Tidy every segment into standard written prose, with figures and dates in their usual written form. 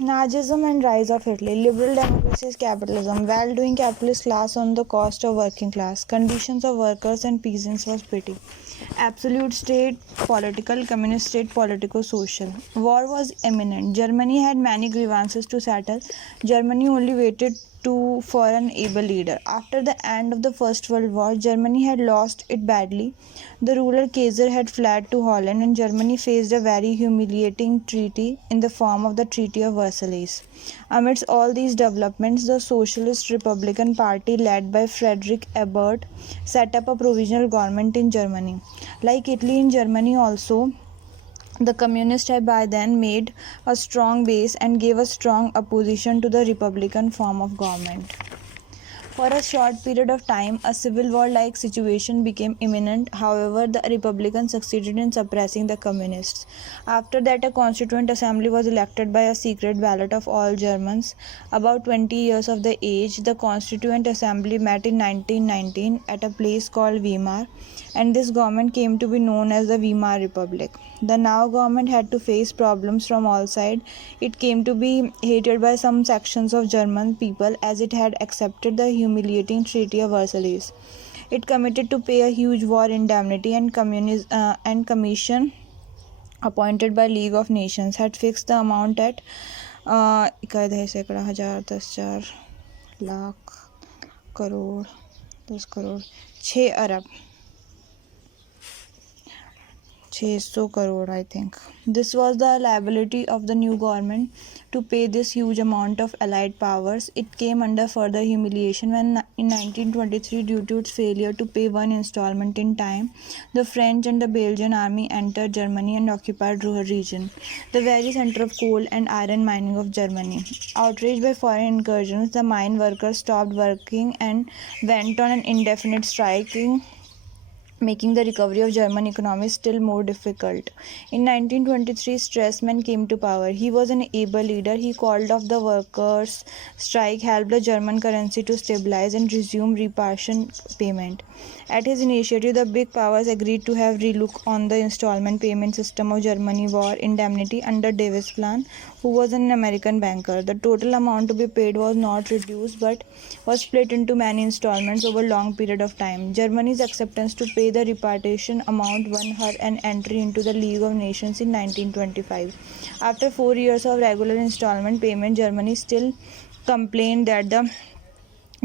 Nazism and rise of Italy. Liberal democracies, capitalism. Well-doing capitalist class on the cost of working class. Conditions of workers and peasants was pretty. Absolute state political, communist state politico-social. War was imminent. Germany had many grievances to settle. Germany only waited for an able leader. After the end of the First World War, Germany had lost it badly. The ruler Kaiser had fled to Holland, and Germany faced a very humiliating treaty in the form of the Treaty of Versailles. Amidst all these developments, the Socialist Republican Party, led by Frederick Ebert, set up a provisional government in Germany. Like Italy, in Germany also, the communists had by then made a strong base and gave a strong opposition to the republican form of government. For a short period of time, a civil war like situation became imminent. However, the Republicans succeeded in suppressing the communists. After that, a constituent assembly was elected by a secret ballot of all Germans. About 20 years of the age, the constituent assembly met in 1919 at a place called Weimar, and this government came to be known as the Weimar Republic. The now government had to face problems from all sides. It came to be hated by some sections of German people as it had accepted the humiliating Treaty of Versailles. It committed to pay a huge war indemnity, and commission appointed by League of Nations had fixed the amount at 6 crore, I think. This was the liability of the new government to pay this huge amount of allied powers. It came under further humiliation when in 1923, due to its failure to pay one installment in time, the French and the Belgian army entered Germany and occupied Ruhr region, the very center of coal and iron mining of Germany. Outraged by foreign incursions, the mine workers stopped working and went on an indefinite striking, making the recovery of German economy still more difficult. In 1923, Stresemann came to power. He was an able leader. He called off the workers' strike, helped the German currency to stabilize, and resume reparation payment. At his initiative, the big powers agreed to have relook on the installment payment system of Germany war indemnity under Davis Plan, who was an American banker. The total amount to be paid was not reduced but was split into many installments over a long period of time. Germany's acceptance to pay the repatriation amount won her an entry into the League of Nations in 1925. After 4 years of regular installment payment, Germany still complained that the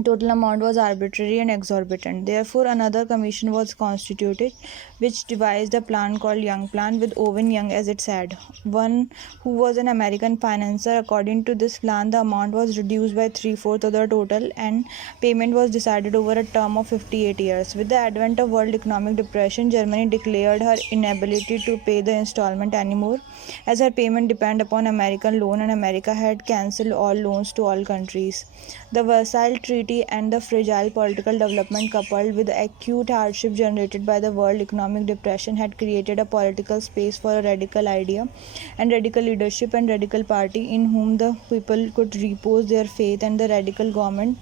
total amount was arbitrary and exorbitant. Therefore, another commission was constituted, which devised a plan called Young Plan, with Owen Young as its head, one who was an American financier. According to this plan, the amount was reduced by three-fourths of the total, and payment was decided over a term of 58 years. With the advent of World Economic Depression, Germany declared her inability to pay the installment anymore, as her payment depended upon American loan, and America had cancelled all loans to all countries. The Versailles Treaty and the fragile political development, coupled with the acute hardship generated by the World Economic Depression, had created a political space for a radical idea and radical leadership and radical party in whom the people could repose their faith, and the radical government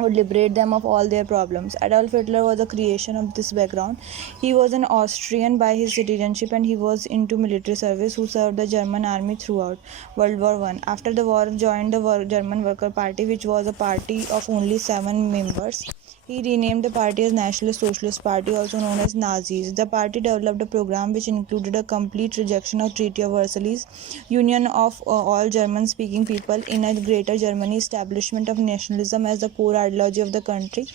would liberate them of all their problems. Adolf Hitler was a creation of this background. He was an Austrian by his citizenship, and he was into military service, who served the German army throughout World War I. After the war, joined the German Worker Party, which was a party of only 7 members. He renamed the party as National Socialist Party, also known as Nazis. The party developed a program which included a complete rejection of Treaty of Versailles, union of all German-speaking people in a greater Germany, establishment of nationalism as the core ideology of the country,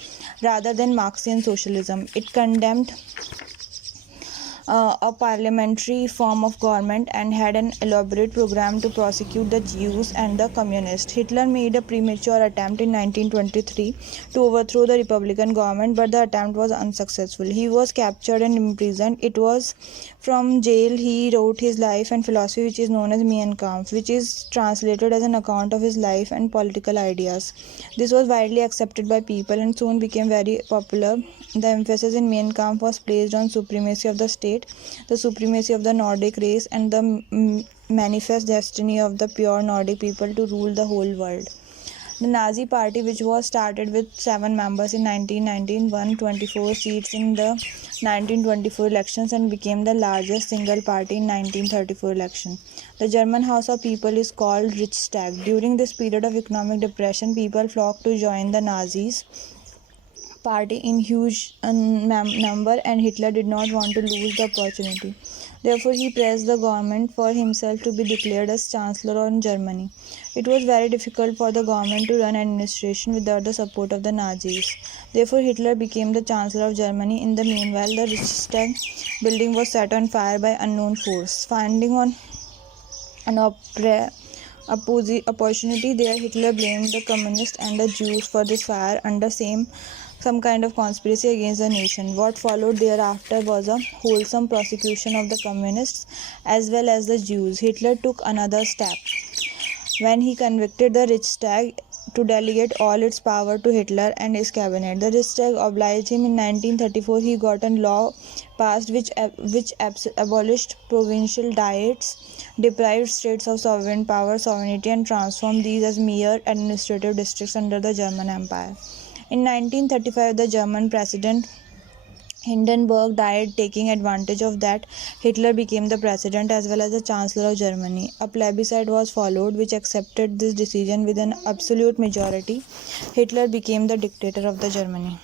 rather than Marxian socialism. It condemned a parliamentary form of government and had an elaborate program to prosecute the Jews and the communists. Hitler made a premature attempt in 1923 to overthrow the Republican government, but the attempt was unsuccessful. He was captured and imprisoned. It was from jail he wrote his life and philosophy, which is known as Mein Kampf, which is translated as an account of his life and political ideas. This was widely accepted by people and soon became very popular. The emphasis in Mein Kampf was placed on supremacy of the state, the supremacy of the Nordic race, and the manifest destiny of the pure Nordic people to rule the whole world. The Nazi Party, which was started with 7 members in 1919, won 24 seats in the 1924 elections and became the largest single party in 1934 election. The German House of People is called Reichstag. During this period of economic depression, people flocked to join the Nazis party in huge number, and Hitler did not want to lose the opportunity. Therefore, he pressed the government for himself to be declared as Chancellor of Germany. It was very difficult for the government to run administration without the support of the Nazis. Therefore, Hitler became the Chancellor of Germany. In the meanwhile, the Reichstag building was set on fire by unknown force. Finding on an opportunity there, Hitler blamed the communists and the Jews for this fire under some kind of conspiracy against the nation. What followed thereafter was a wholesome prosecution of the communists as well as the Jews. Hitler took another step when he convicted the Reichstag to delegate all its power to Hitler and his cabinet. The Reichstag obliged him. In 1934, he got a law passed which abolished provincial diets, deprived states of sovereign power, sovereignty, and transformed these as mere administrative districts under the German Empire. In 1935, the German president Hindenburg died. Taking advantage of that, Hitler became the president as well as the chancellor of Germany. A plebiscite was followed which accepted this decision with an absolute majority. Hitler became the dictator of the Germany.